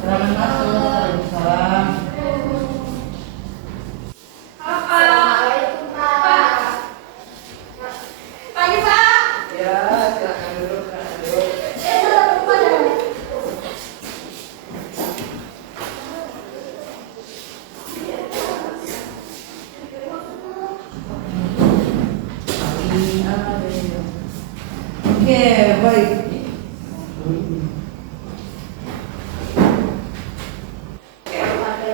Selamat masuk. Waalaikumsalam. Assalamualaikum, Pak. Pagi, Pak. Ya, silakan duduk. Oke, baik.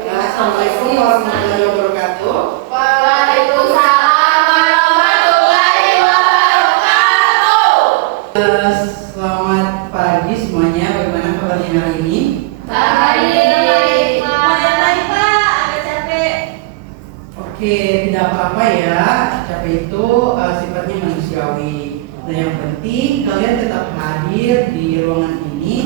Assalamualaikum warahmatullahi wabarakatuh. Waalaikumsalam warahmatullahi wabarakatuh. Selamat pagi semuanya. Bagaimana kabarnya hari ini? Baik, Pak. Agak capek. Oke, tidak apa-apa ya. Capek itu sifatnya manusiawi. Nah, yang penting kalian tetap hadir di ruangan ini.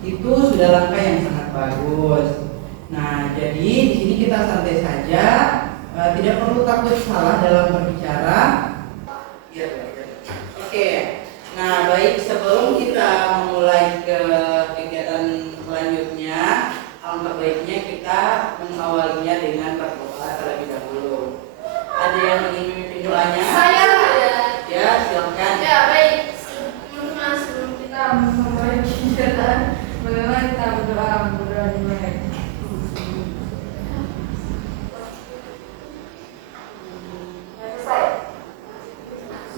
Itu sudah langkah yang sangat bagus. Nah, jadi di sini kita santai saja, tidak perlu takut salah dalam berbicara. Ya, oke. Nah, baik, sebelum kita memulai ke kegiatan selanjutnya, alangkah baiknya kita mengawalinya dengan berdoa terlebih dahulu. Ada yang ingin memimpin doanya? Saya Ya, silakan. ya baik. Sebelum kita memulai kegiatan, bagaimana kita berdoa dimulai?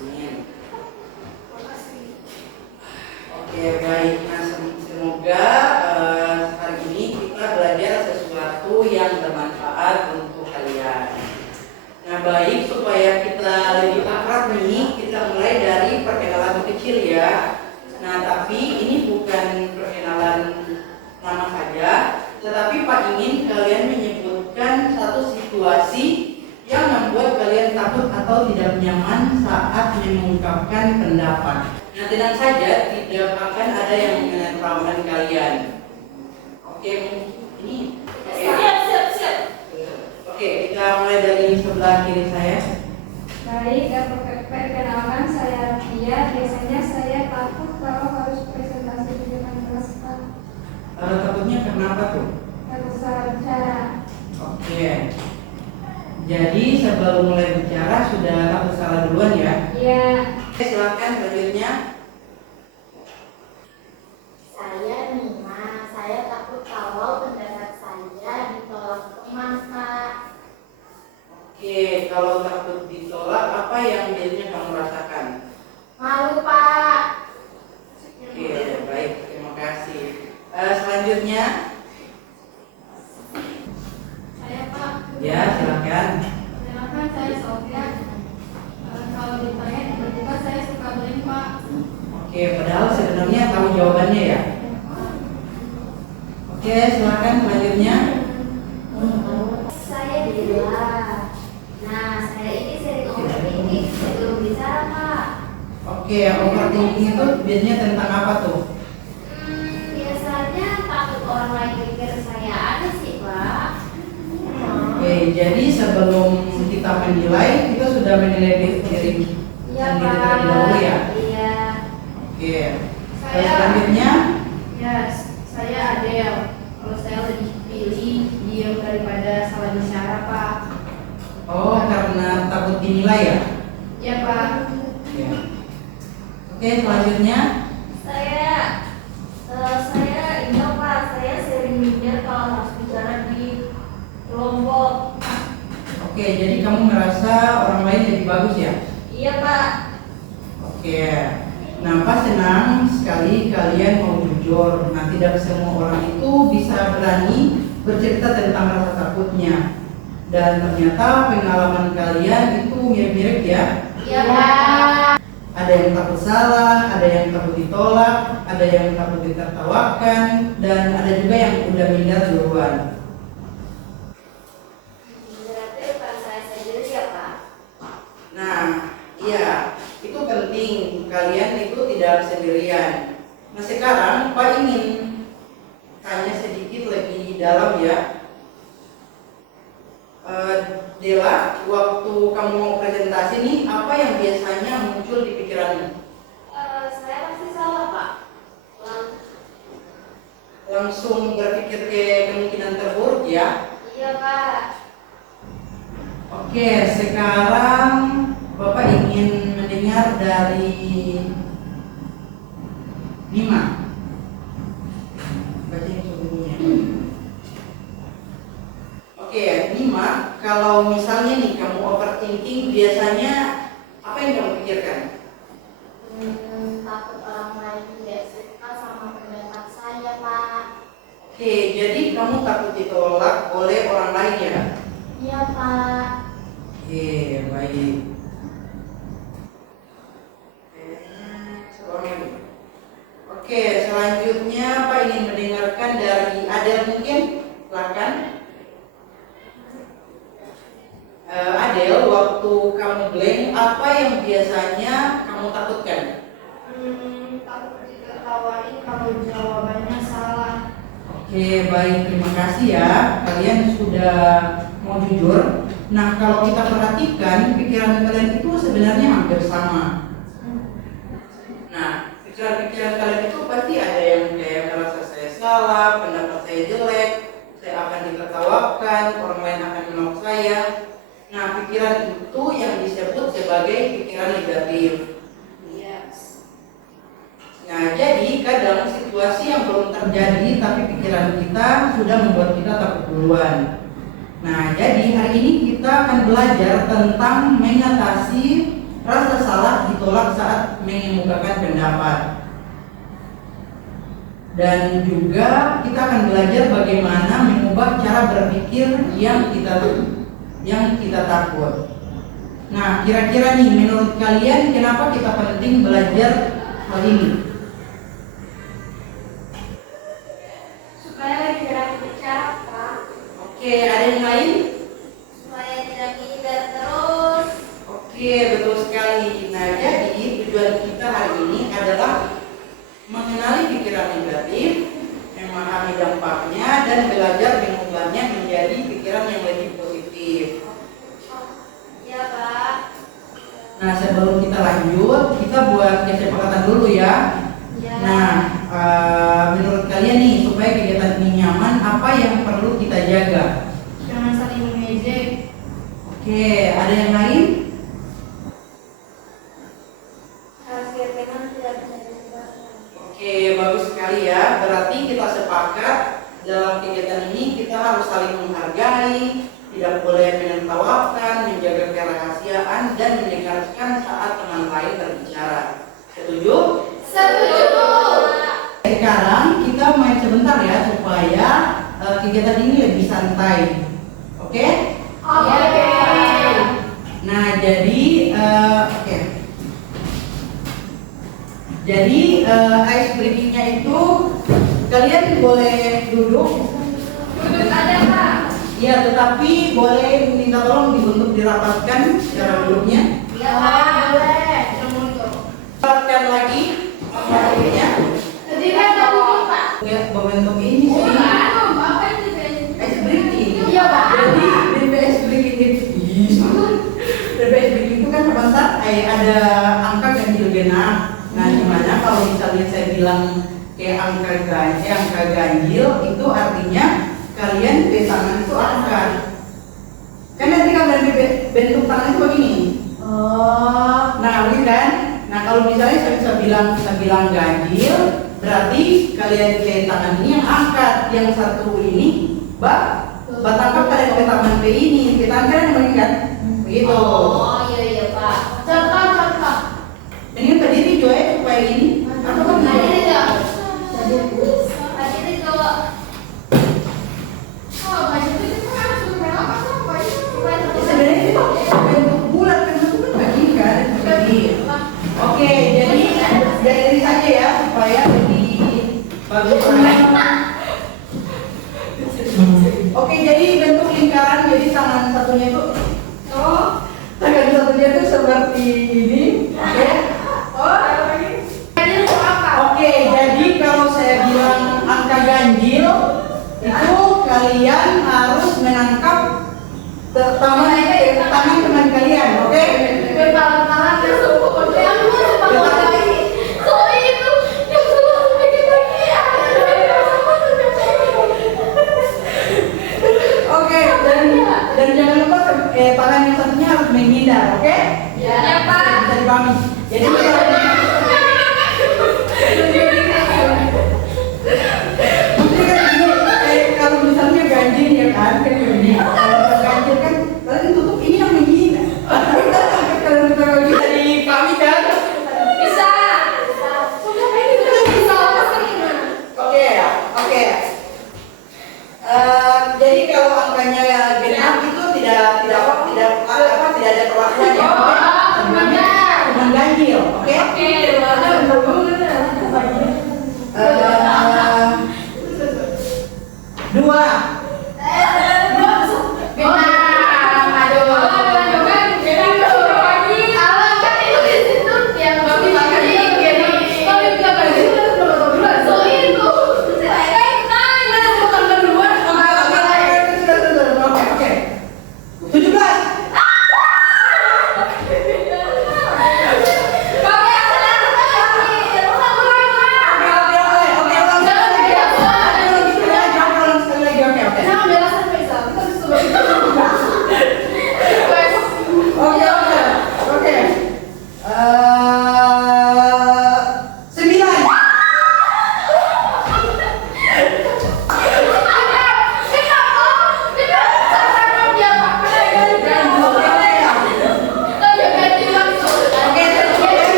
Amin. Oke, baik. Nah, semoga hari ini kita belajar sesuatu yang bermanfaat untuk kalian. Nah, baik, supaya kita lebih akrab nih, kita mulai dari perkenalan kecil ya. Nah, tapi ini bukan perkenalan nama saja, tetapi Pak ingin kalian menyebutkan satu situasi yang membuat kalian takut atau tidak nyaman saat mengungkapkan pendapat. Nah, tenang saja, tidak akan ada yang menertawakan kalian. Oke, ini. Siap. Oke, kita mulai dari sebelah kiri saya. Baik, perkenalkan saya Tia. Biasanya saya takut kalau harus presentasi di depan kelas Pak. Takutnya kenapa tuh? Harus salah bicara. Oke. Jadi sebelum mulai bicara sudah takut salah duluan ya? Iya. Oke, silakan selanjutnya. Saya Nina, saya takut kalau pendapat saya ditolak teman, Kak. Oke, kalau takut ditolak, apa yang biasanya kamu rasakan? Malu, Pak. Oke, baik, terima kasih. Selanjutnya, Saya Pak. ya silakan. Perkenalkan saya Sofia. Kalau ditanya tiba-tiba saya suka blank Pak. Oke, padahal sebenarnya tahu jawabannya ya. Oke, silakan selanjutnya. Saya Dila. Nah, saya ini sering overthinking sebelum bicara, Pak. Oke, overthinking itu biasanya tentang apa tuh? Biasanya takut orang lain pikir saya ada sih, Pak. Oke, jadi sebelum kita menilai, kita sudah menilai diri sendiri terlebih dahulu ya. Iya. Oke, Saya- selanjutnya. Ya, saya Adel. Kalau saya lebih pilih diam daripada salah bicara Pak. Oh, karena takut dinilai ya? Ya Pak. Ya. Oke, selanjutnya. Saya ini Pak, saya sering minder kalau harus bicara di kelompok. Oke, jadi kamu merasa orang lain lebih bagus ya? Iya, Pak. Oke. Nah, Pak senang sekali kalian mau jujur. Nah, tidak semua orang itu bisa berani bercerita tentang rasa takutnya. Dan ternyata pengalaman kalian itu mirip-mirip ya. Iya, Pak. Ada yang takut salah, ada yang takut ditolak, ada yang takut ditertawakan, dan ada juga yang udah minder duluan. Berarti bukan saya sendiri ya, Pak. Nah, iya, itu penting. Kalian itu tidak sendirian. Nah, sekarang Pak ingin tanya sedikit lebih dalam ya. Dela, waktu kamu mau presentasi nih, apa yang biasanya muncul di pikiranmu? Saya pasti salah, Pak. langsung berpikir ke kemungkinan terburuk ya. Iya, Pak. Oke, sekarang Bapak ingin mendengar dari Nima. Baca yang sebelumnya. Oke, Nima, kalau misalnya nih kamu overthinking, biasanya apa yang kamu pikirkan? Takut orang lain tidak suka sama pendapat saya, Pak. Oke, jadi kamu takut ditolak oleh orang lain ya? Iya, Pak. Oke, baik. Oke, selanjutnya Pak ingin mendengarkan dari Adel mungkin, silakan. Adel, waktu kamu blank, apa yang biasanya kamu takutkan? Takut diketawain kalau jawabannya salah. Oke, baik, terima kasih ya. Kalian sudah mau jujur. Nah, kalau kita perhatikan, pikiran kalian itu sebenarnya hampir sama. Nah, pikiran-pikiran kalian itu pasti ada yang kayak merasa saya salah, pendapat saya jelek, saya akan ditertawakan, orang lain akan menolak saya. Nah, pikiran itu yang disebut sebagai pikiran negatif. Nah, jadi kadang situasi yang belum terjadi tapi pikiran kita sudah membuat kita takut duluan. Nah, jadi hari ini kita akan belajar tentang mengatasi rasa salah ditolak saat mengemukakan pendapat. Dan juga kita akan belajar bagaimana mengubah cara berpikir yang kita takut. Nah, kira-kira nih menurut kalian kenapa kita penting belajar hal ini? Supaya tidak bicara, Pak. Oke, ada yang lain? Supaya tidak minder terus. Oke, betul sekali. Nah, jadi tujuan kita hari ini adalah mengenali pikiran negatif, memahami dampaknya, dan belajar mengubahnya menjadi pikiran yang lebih positif. Iya, Pak. Nah, sebelum kita lanjut, kita buat kesepakatan dulu ya. Iya. Nah, menurut kalian nih, supaya kegiatan ini nyaman, apa yang perlu kita jaga? Jangan saling mengejek. Oke, ada yang lain? Rahasia teman tidak bisa disebarkan. Oke, bagus sekali ya. Berarti kita sepakat dalam kegiatan ini kita harus saling menghargai, tidak boleh menertawakan, menjaga kerahasiaan, dan mendengarkan saat teman lain berbicara. Setuju? Setuju. Sekarang kita main sebentar ya supaya kegiatan ini lebih santai. Oke? Oke. Nah, jadi oke. Jadi ice breakingnya itu kalian boleh duduk. Duduk aja, Pak. Ya, tetapi boleh minta tolong untuk dirapatkan cara duduknya. Iya, Pak. Boleh. Rapatkan lagi duduknya. Jadi kan duduk, Pak. Lihat berbentuk ini sih. Apa itu, Ben? Ice breaking. Iya, Pak. Jadi dari ice breaking itu, dari ice breaking itu kan sebentar ada angka ganjil genap. Nah, gimana kalau misalnya saya bilang kayak angka ganjil itu artinya kalian tangan itu angkat. Kan nanti kalian bentuk tangan itu begini. Oh. Nah, ini kan. Nah, kalau misalnya saya bisa bilang ganjil, berarti kalian ke tangan ini yang angkat, yang satu ini, batangkap kalian ke tangan B ini, ke tangan kalian yang begini kan? Begitu. Oh, iya, Pak. Contoh. Ini berdiri Joy supaya ini. Atau kan Berdiri, Jo. Jadi Berdiri, Jo. Oh, baju itu kan harus merah apa sih? Baju sebenarnya itu bentuk bulat kan itu kan begini kan? Begini. Oke, jadi dari saja ya supaya lebih bagus. Oke, jadi bentuk lingkaran, jadi tangan satunya itu tangan satunya itu seperti ini. Oke. Oke, jadi kalau saya bilang angka ganjil itu kalian harus menangkap tangan teman kalian, oke? Oke. Jadi kalau angkanya genap itu tidak ada perlakuan ya. Teman ganjil, oke? Dua.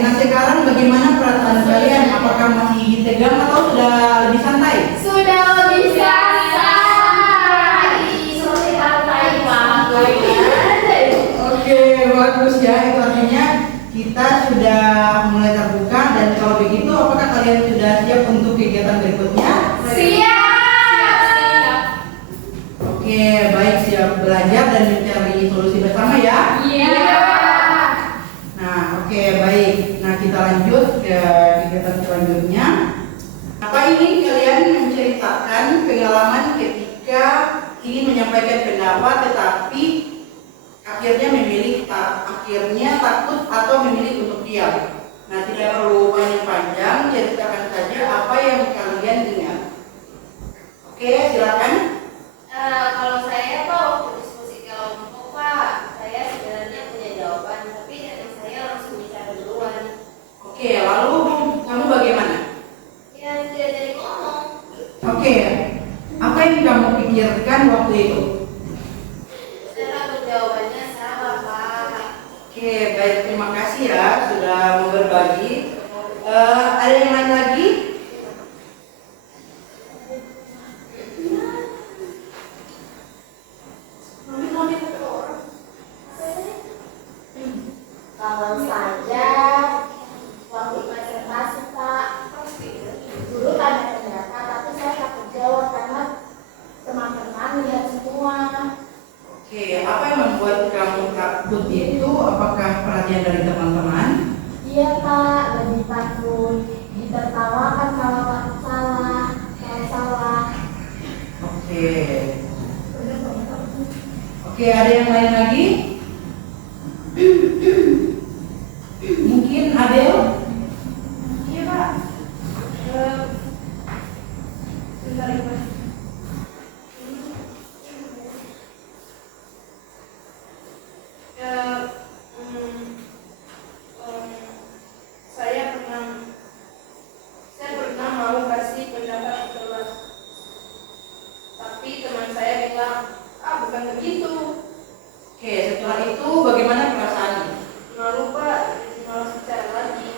Nah sekarang bagaimana perasaan kalian? Apakah masih tegang atau sudah lebih santai? Sudah lebih santai. Seperti santai banget. Oke, bagus ya. Itu artinya kita sudah mulai terbuka dan kalau begitu apakah kalian sudah siap untuk kegiatan berikutnya? Siap. Oke, baik, siap belajar dan mencari solusi bersama ya. Iya. Oke, baik. Nah, kita lanjut ke kegiatan selanjutnya. Apa ini kalian menceritakan pengalaman ketika ingin menyampaikan pendapat tetapi akhirnya takut atau memilih untuk diam. Nah, tidak perlu panjang-panjang, ceritakan saja apa yang kalian ingat. Oke, silakan. Kalau saya Pak waktu diskusi kelompok Pak, saya sebenarnya punya jawaban, tapi dari saya langsung bicara duluan. Oke, lalu kamu bagaimana? Ya tidak jadi ngomong. Oke, apa yang kamu pikirkan waktu itu? Saya takut jawabannya salah Pak. Oke, baik, terima kasih ya sudah mau berbagi. Ada yang lain lagi? Kalau saya waktu presentasi Pak, dulu tanya pendapat, tapi saya takut jawab karena teman-teman lihat semua. Oke, apa yang membuat kamu takut itu? Apakah perhatian dari teman-teman? Iya Pak, lebih takut ditertawakan kalau salah. Oke. Oke, ada yang lain lagi? Mungkin Adel? Iya Pak. Bentar ya Pak. Saya pernah mau kasih pendapat kelas, tapi teman saya bilang, bukan begitu. Oke, setelah itu bagaimana perasaannya? Malu Pak, malas bicara lagi.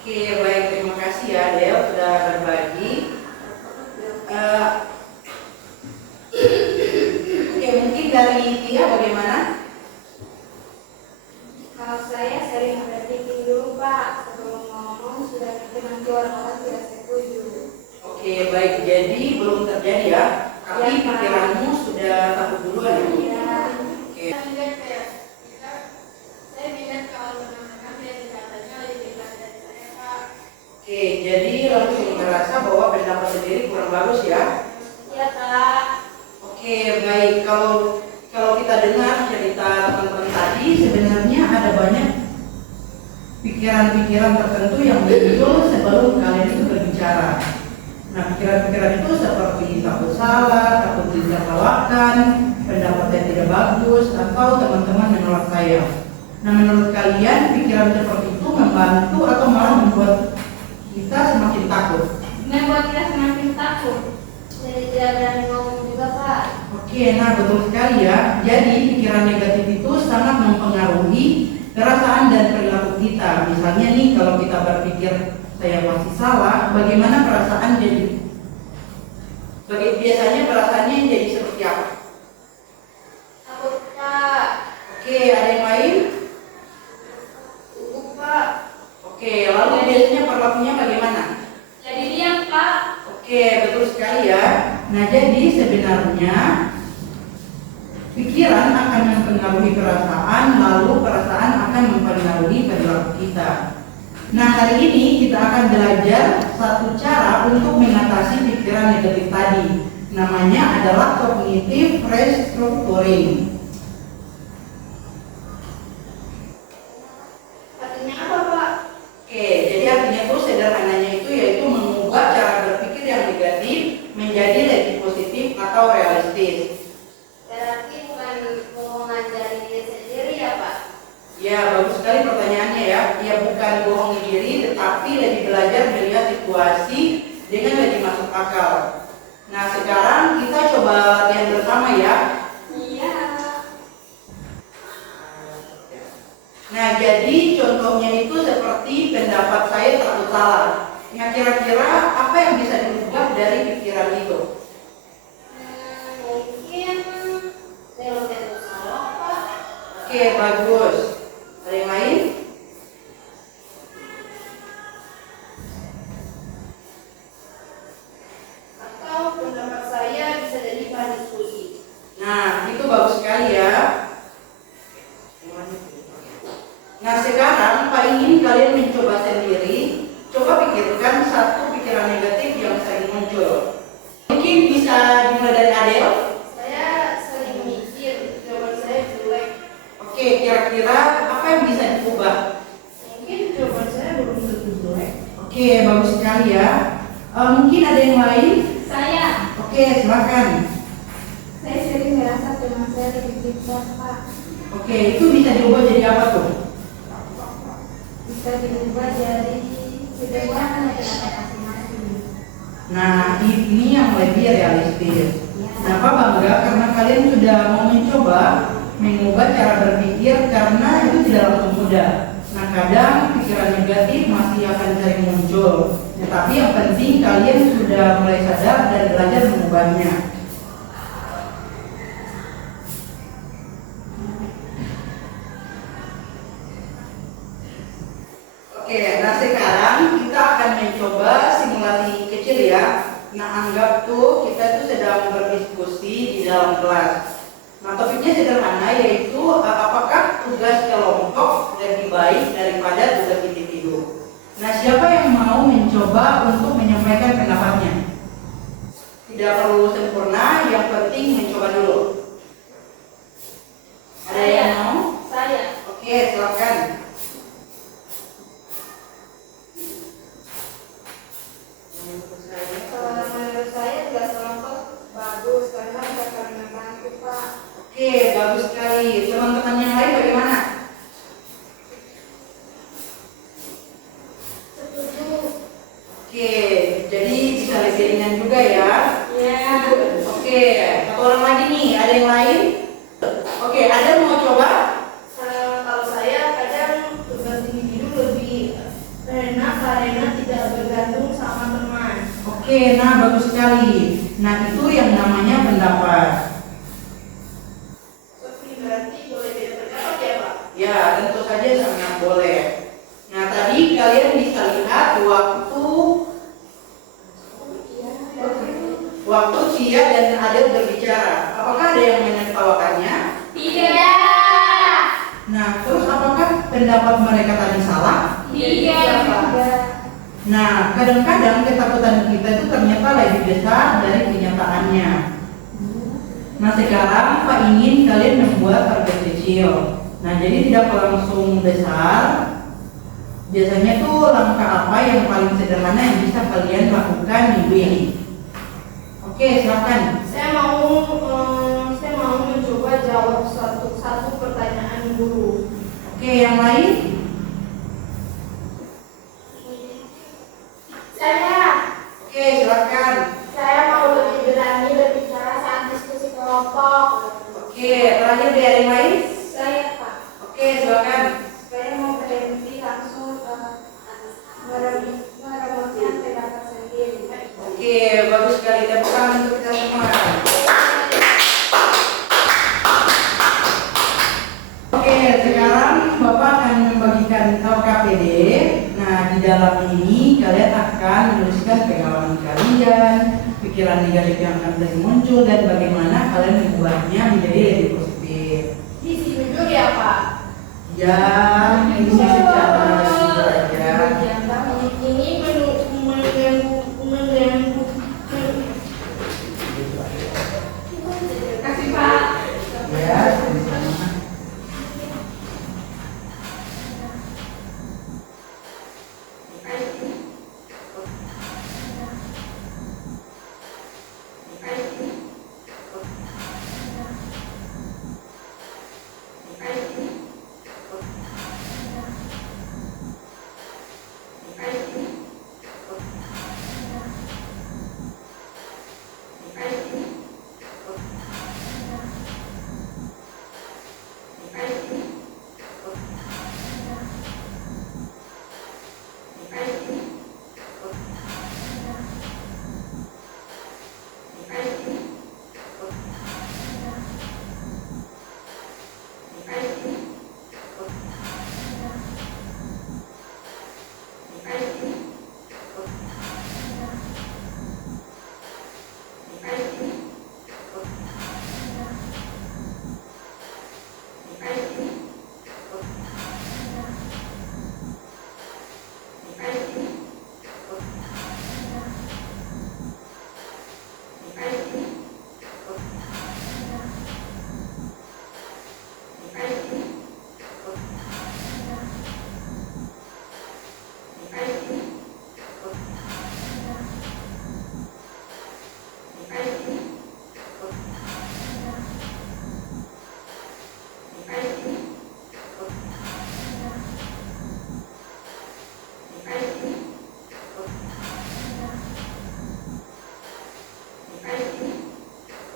Oke, baik, terima kasih ya Adel sudah berbagi. Oke, mungkin dari Tia bagaimana? Kalau saya sering berpikir dulu Pak, sebelum ngomong sudah mikir nanti orang-orang tidak setuju. Oke, baik, jadi belum terjadi ya, tapi Ya, Pak. pikiranmu sudah takut duluan ya? Iya. Oke. Saya ingat kalau teman-teman yang katanya lebih pintar dari saya Pak. Oke, jadi langsung merasa bahwa pendapat sendiri kurang bagus ya? Iya Pak. Oke, baik. Kalau kita dengar cerita teman-teman tadi, sebenarnya ada banyak pikiran-pikiran tertentu yang muncul sebelum kalian itu berbicara. Nah, pikiran-pikiran itu seperti takut salah, takut ditertawakan, pendapat yang tidak tidak bagus atau teman-teman menolak saya. Nah, menurut kalian pikiran seperti itu membantu atau malah membuat kita semakin takut? Membuat kita semakin takut. Jadi tidak berani ngomong juga, Pak. Oke, nah betul sekali ya. Jadi pikiran negatif itu sangat mempengaruhi perasaan dan perilaku kita. Misalnya nih, kalau kita berpikir saya masih salah, bagaimana perasaan jadi? Biasanya perasaannya jadi seperti apa? Takut, Pak. Oke, ada yang lain? Gugup, Pak. Oke, lalu biasanya perilakunya bagaimana? Jadi diam, Pak. Oke, betul sekali ya. Nah, jadi sebenarnya pikiran akan mempengaruhi perasaan, lalu perasaan akan mempengaruhi perilaku kita. Nah, hari ini kita akan belajar satu cara untuk mengatasi pikiran negatif tadi. Namanya adalah cognitive restructuring. Artinya apa, Pak? Oke, jadi artinya itu sederhananya itu yaitu mengubah cara berpikir yang negatif menjadi lebih positif atau realistis. Berarti bukan mau ngajarin diri sendiri ya, Pak? Ya, bagus sekali pertanyaannya ya. Ya, bukan bohongi diri, tetapi lebih belajar melihat situasi dengan lebih masuk akal. Nah, sekarang kita coba latihan bersama ya. Iya. Nah, jadi contohnya itu seperti pendapat saya takut salah. Nah, kira-kira apa yang bisa diubah dari pikiran itu? Mungkin belum tentu salah, Pak. Oke, bagus. Ada yang lain? Atau pendapat saya bisa jadi bahan diskusi. Nah, itu bagus sekali ya. Nah, sekarang Pak ingin kalian mencoba sendiri. Coba pikirkan satu pikiran negatif yang sering muncul. Mungkin bisa dimulai dari Adel. Saya sering mikir jawaban saya jelek. Oke, kira-kira apa yang bisa diubah? Mungkin jawaban saya belum tentu jelek. Oke, bagus sekali ya. Mungkin ada yang lain? Saya. Oke, silakan. Saya sering merasa teman saya lebih pintar, Pak. Oke, itu bisa diubah jadi apa tuh? Bisa diubah jadi sederhana dengan masing-masing. Nah, ini yang lebih realistis. Kenapa bangga? Karena kalian sudah mau mencoba mengubah cara berpikir karena itu tidak langsung mudah. Nah, kadang pikiran negatif masih akan sering muncul. Tetapi yang penting kalian sudah mulai sadar dan belajar mengubahnya. Oke, nah sekarang kita akan mencoba simulasi kecil ya. Nah, anggap tuh kita tuh sedang berdiskusi di dalam kelas. Nah, topiknya sederhana yaitu apakah tugas kelompok lebih baik daripada tugas individu. Nah, siapa yang mau mencoba untuk menyampaikan pendapatnya? Tidak perlu sempurna, yang penting mencoba dulu. Ada yang mau? Saya. Oke, silakan. Menurut saya tugas kelompok bagus karena bisa saling membantu, Pak. Oke, bagus sekali. Teman-teman yang lain bagaimana? Setuju. Oke, jadi bisa lebih ringan juga ya. Ya. Oke, satu orang lagi nih, ada yang lain? Oke, ada mau coba? Kalau saya kadang tugas individu lebih enak karena tidak bergantung sama teman. Oke, nah bagus sekali. Nah, itu yang namanya pendapat. Tapi berarti boleh beda pendapat ya, Pak? Ya, tentu saja sangat boleh. Nah, tadi kalian bisa lihat waktu Cia dan Adel berbicara. Apakah ada yang menertawakannya? Tidak. Nah, terus apakah pendapat mereka tadi salah? Tidak. Nah, kadang-kadang ketakutan kita itu ternyata lebih besar dari kenyataannya. Nah, sekarang Pak ingin kalian membuat target kecil. Nah, jadi tidak langsung besar. Biasanya tuh langkah apa yang paling sederhana yang bisa kalian lakukan minggu ini? Oke, silakan. Saya mau mencoba jawab guru. Oke, yang lain? Saya Oke, silakan. mau lebih berani berbicara saat diskusi kelompok. Oke, terakhir dari yang lain? Saya Pak, Oke, silakan. saya mau berhenti langsung merebutkan pendapat sendiri. Oke, bagus sekali. Tepuk tangan untuk kita semua. Oke, sekarang Bapak akan membagikan KPD. Nah, di dalam ini kalian akan menuliskan pengalaman kalian, pikiran negatif yang akan terus muncul, dan bagaimana kalian mengubahnya menjadi lebih positif. Isi jujur ya Pak. Ya, ini secara jujur aja. Ini Kasih Pak. Ya, sama-sama.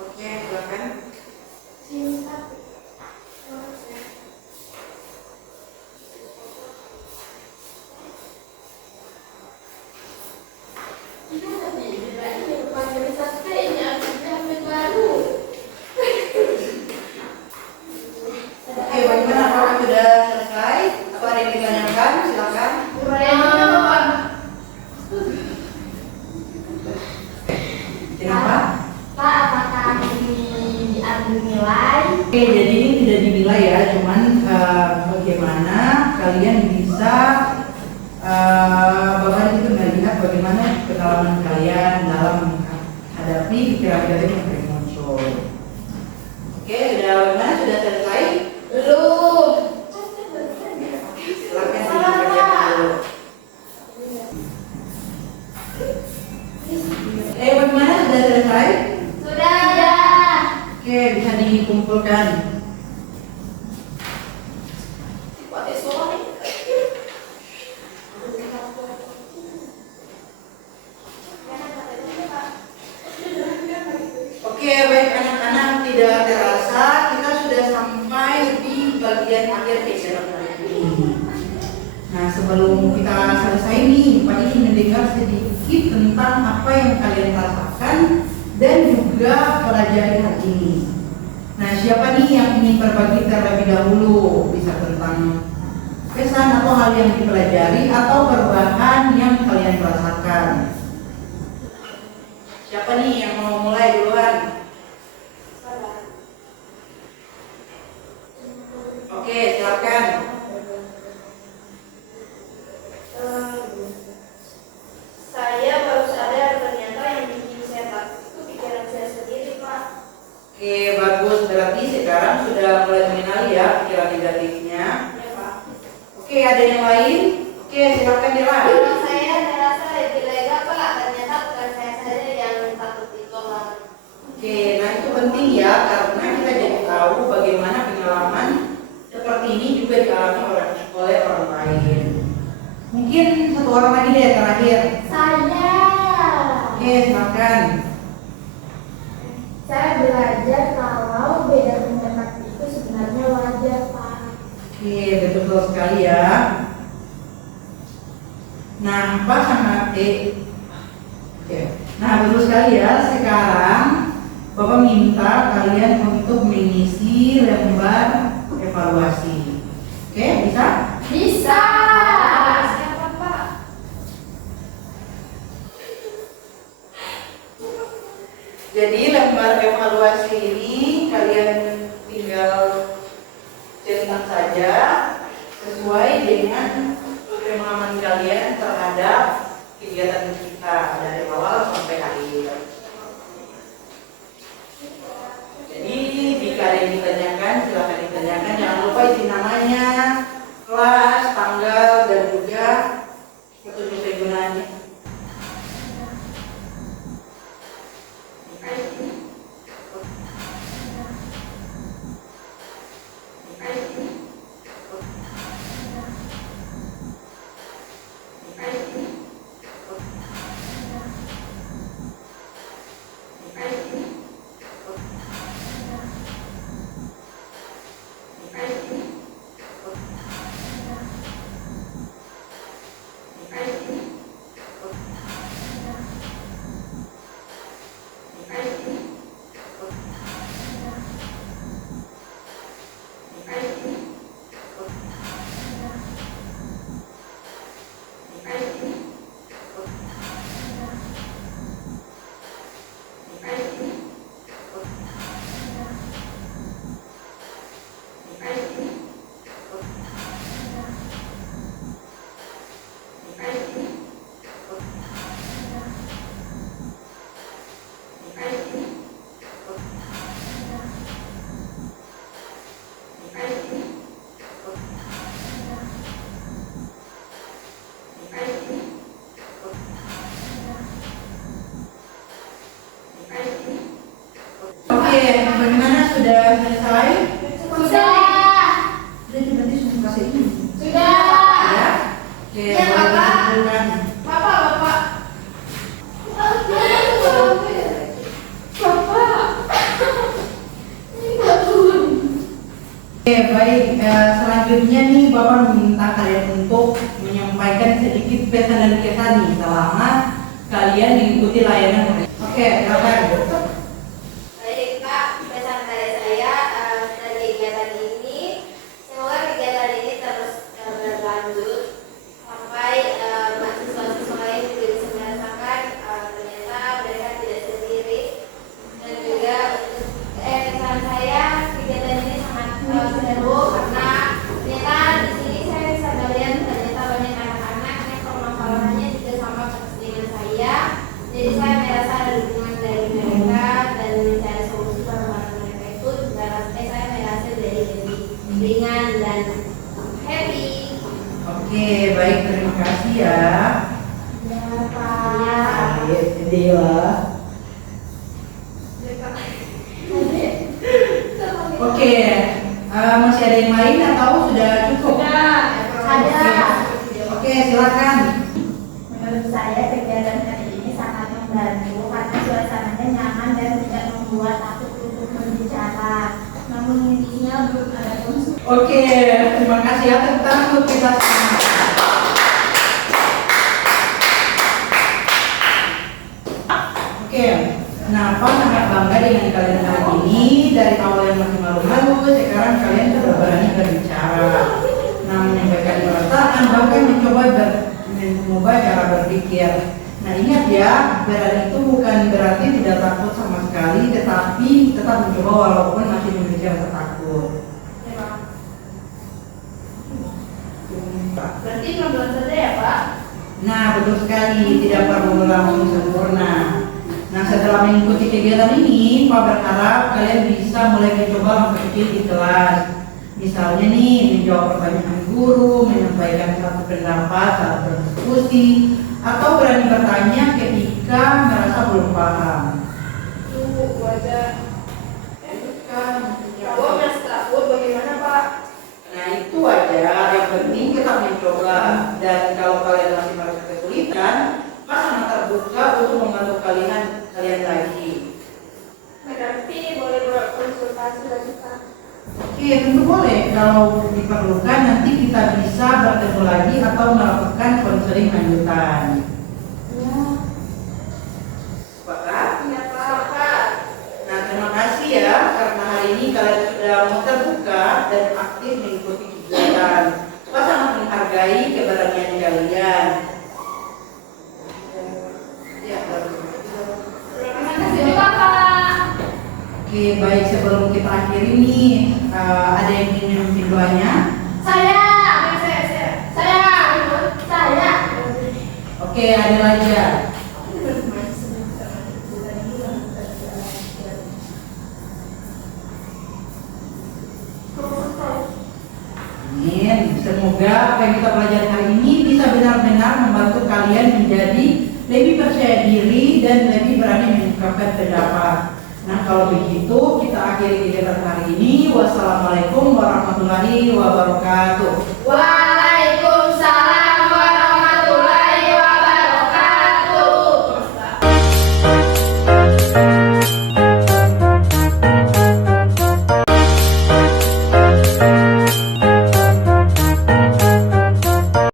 Oke, silakan. Oke, bagaimana? Apakah sudah selesai? Apa ada yang ditanyakan? Silakan. Kenapa? Pak, apakah ini diambil nilai? Oke, jadi ini tidak dinilai ya, cuman bagaimana kalian bisa bahkan itu melihat bagaimana pengalaman kalian dalam menghadapi pikiran kalian yang sering muncul. Oke, bagaimana? Sudah selesai? Belum. Silakan dikerjakan dulu. Bagaimana? Sudah selesai? Sudah. Oke, bisa dikumpulkan. Oke, baik anak-anak, tidak terasa kita sudah sampai di bagian akhir kegiatan hari ini. Nah, sebelum kita selesai nih, Pak ingin mendengar sedikit tentang apa yang kalian rasakan dan juga pelajari hari ini. Nah, siapa nih yang ingin berbagi terlebih dahulu? Bisa tentang kesan atau hal yang dipelajari atau perubahan yang kalian rasakan. Siapa nih yang mau mulai duluan? Oke, silakan. Saya baru sadar ternyata yang bikin saya takut itu pikiran saya sendiri, Pak. Oke, bagus. Berarti sekarang sudah mulai mengenali ya pikiran negatifnya. Ya, Pak. Oke, ada yang lain? Oke, silakan Dila. Saya merasa lebih lega, Pak. Ternyata bukan saya saja yang takut ditolak. Oke, nah itu penting ya karena kita jadi tahu bagaimana pengalaman seperti seperti ini juga dialami oleh orang lain. Mungkin satu orang lagi deh terakhir. Saya. Oke, silakan. Saya belajar kalau beda pendapat itu sebenarnya wajar, Pak. Oke, betul sekali ya. Nah, Pak sama Oke. Nah, betul sekali ya. Sekarang Bapak minta kalian untuk mengisi lembar evaluasi. Oke, bisa? Bisa. Siapa Pak? Jadi lembar evaluasi ini kalian tinggal cetak saja sesuai dengan pemahaman kalian terhadap kegiatan kita dari awal sampai akhir. Jadi jika ada yang ditanyakan silahkan ditanyakan, jangan lupa isi namanya, kelas, tanggal, dan juga petunjuk penggunaannya. Oke, bagaimana sudah selesai? Sudah. Berarti sudah kasih ini. Sudah. Ya? Oke, Ya, boleh Bapak. disimpulkan. Bapak. Oke, baik. Selanjutnya nih Bapak meminta kalian untuk menyampaikan sedikit pesan dan kesan nih selama kalian mengikuti layanan. Oke, silakan. Baik Pak, pesan dari saya dari kegiatan ini, semoga kegiatan ini terus berlanjut sampai mahasiswa-mahasiswa lain juga bisa merasakan ternyata mereka tidak sendiri, dan juga pesan saya kegiatan ini sangat seru karena ternyata di sini saya bisa melihat ternyata banyak anak-anak yang permasalahannya juga sama seperti dengan saya. Jadi saya merasa ada dukungan dari mereka dan mencari solusi bareng-bareng mereka itu juga saya merasa jadi lebih ringan dan happy. Oke, baik, terima kasih ya. Ya, Pak. Baik, Dewa. Oke, masih ada yang lain atau sudah cukup? Ada. Oke, silakan. Menurut saya kegiatan hari ini sangat membantu karena suasananya nyaman dan tidak membuat takut untuk berbicara. Namun intinya belum ada konsul. Oke, terima kasih ya, tepuk tangan untuk kita semua. Oke, kenapa sangat bangga dengan kalian hari ini? Dari awal yang masih malu-malu, sekarang kalian sudah berani berbicara. Nah, menyampaikan perasaan, bahkan mengubah cara berpikir. Nah, ingat ya, berani itu bukan berarti tidak takut sama sekali, tetapi tetap mencoba walaupun masih memiliki rasa takut. Berarti pelan-pelan saja ya Pak? Nah, betul sekali, tidak perlu langsung sempurna. Nah, setelah mengikuti kegiatan ini, Pak berharap kalian bisa mulai mencoba langkah kecil di kelas. Misalnya nih, menjawab pertanyaan guru, menyampaikan satu pendapat saat berdiskusi, atau berani bertanya ketika merasa belum paham. Kalau masih takut bagaimana Pak? Nah, kalau diperlukan nanti kita bisa bertemu lagi atau melakukan konseling lanjutan. Ya. Sepakat? Iya, Pak. Nah, terima kasih ya karena hari ini kalian sudah mau terbuka dan aktif mengikuti kegiatan. Pak sangat menghargai keberanian kalian. Ya, Terima kasih juga, Pak. oke, baik, sebelum kita akhiri nih, ada yang ingin memimpin doanya? Saya. Oke, ada aja. Amin. Semoga apa yang kita pelajari hari ini bisa benar-benar membantu kalian menjadi lebih percaya diri dan lebih berani mengungkapkan pendapat. Nah, kalau begitu kita akhiri kegiatan hari ini. Wassalamualaikum warahmatullahi wabarakatuh.